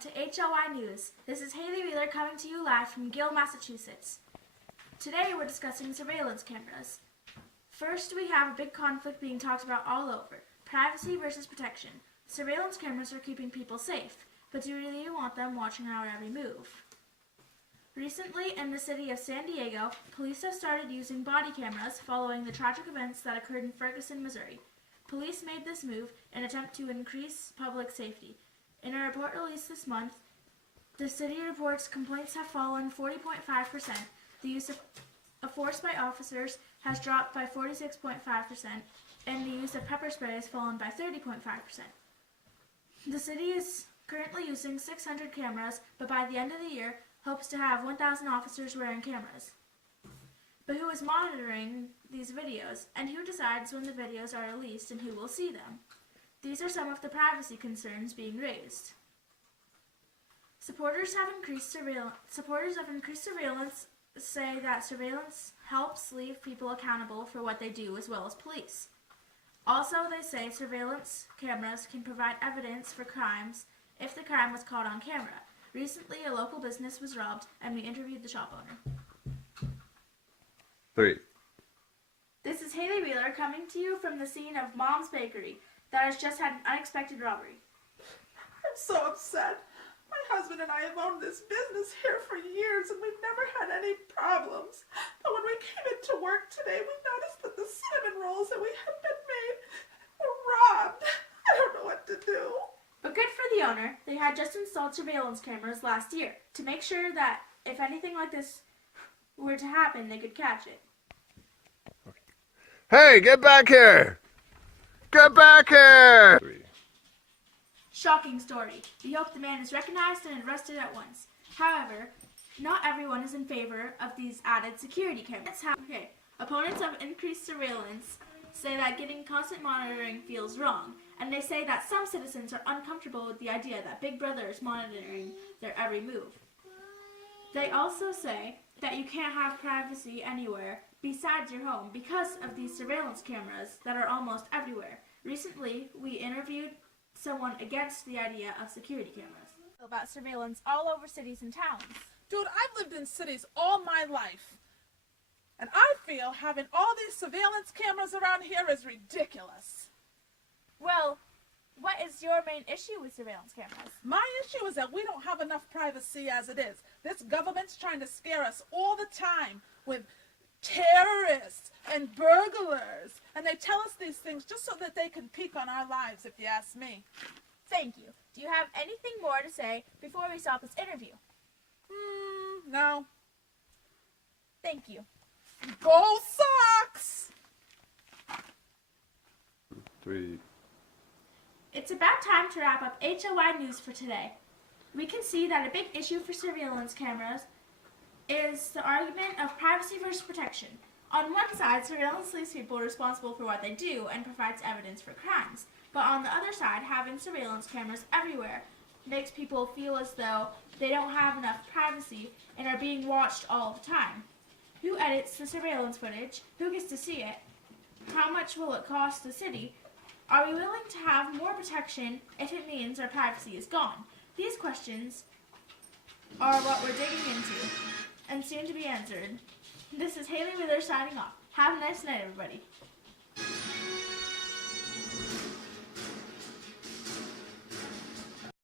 to HLY News. This is Haley Wheeler coming to you live from Gill, Massachusetts. Today we're discussing surveillance cameras. First, we have a big conflict being talked about all over. Privacy versus protection. Surveillance cameras are keeping people safe, but do you really want them watching our every move? Recently, in the city of San Diego, police have started using body cameras following the tragic events that occurred in Ferguson, Missouri. Police made this move in an attempt to increase public safety. In a report released this month, the city reports complaints have fallen 40.5%. The use of force by officers has dropped by 46.5%, and the use of pepper spray has fallen by 30.5%. The city is currently using 600 cameras, but by the end of the year, hopes to have 1,000 officers wearing cameras. But who is monitoring these videos, and who decides when the videos are released and who will see them? These are some of the privacy concerns being raised. Supporters of increased surveillance say that surveillance helps leave people accountable for what they do as well as police. Also, they say surveillance cameras can provide evidence for crimes if the crime was caught on camera. Recently, a local business was robbed, and we interviewed the shop owner. 3. This is Haley Wheeler coming to you from the scene of Mom's Bakery that has just had an unexpected robbery. I'm so upset. My husband and I have owned this business here for years and we've never had any problems. But when we came into work today, we noticed that the cinnamon rolls that we had been made were robbed. I don't know what to do. But good for the owner. They had just installed surveillance cameras last year to make sure that if anything like this were to happen, they could catch it. Hey, get back here! Get back here! 3. Shocking story. We hope the man is recognized and arrested at once. However, not everyone is in favor of these added security cameras. Opponents of increased surveillance say that getting constant monitoring feels wrong, and they say that some citizens are uncomfortable with the idea that Big Brother is monitoring their every move. They also say that you can't have privacy anywhere besides your home because of these surveillance cameras that are almost everywhere. Recently, we interviewed someone against the idea of security cameras. About surveillance all over cities and towns. Dude, I've lived in cities all my life. And I feel having all these surveillance cameras around here is ridiculous. Well, what is your main issue with surveillance cameras? My issue is that we don't have enough privacy as it is. This government's trying to scare us all the time with terrorists and burglars. And they tell us these things just so that they can peek on our lives, if you ask me. Thank you. Do you have anything more to say before we stop this interview? No. Thank you. Go Sox! 3. It's about time to wrap up HLY News for today. We can see that a big issue for surveillance cameras is the argument of privacy versus protection. On one side, surveillance leaves people responsible for what they do and provides evidence for crimes. But on the other side, having surveillance cameras everywhere makes people feel as though they don't have enough privacy and are being watched all the time. Who edits the surveillance footage? Who gets to see it? How much will it cost the city? Are we willing to have more protection if it means our privacy is gone? These questions are what we're digging into and soon to be answered. This is Haley Wheeler signing off. Have a nice night, everybody.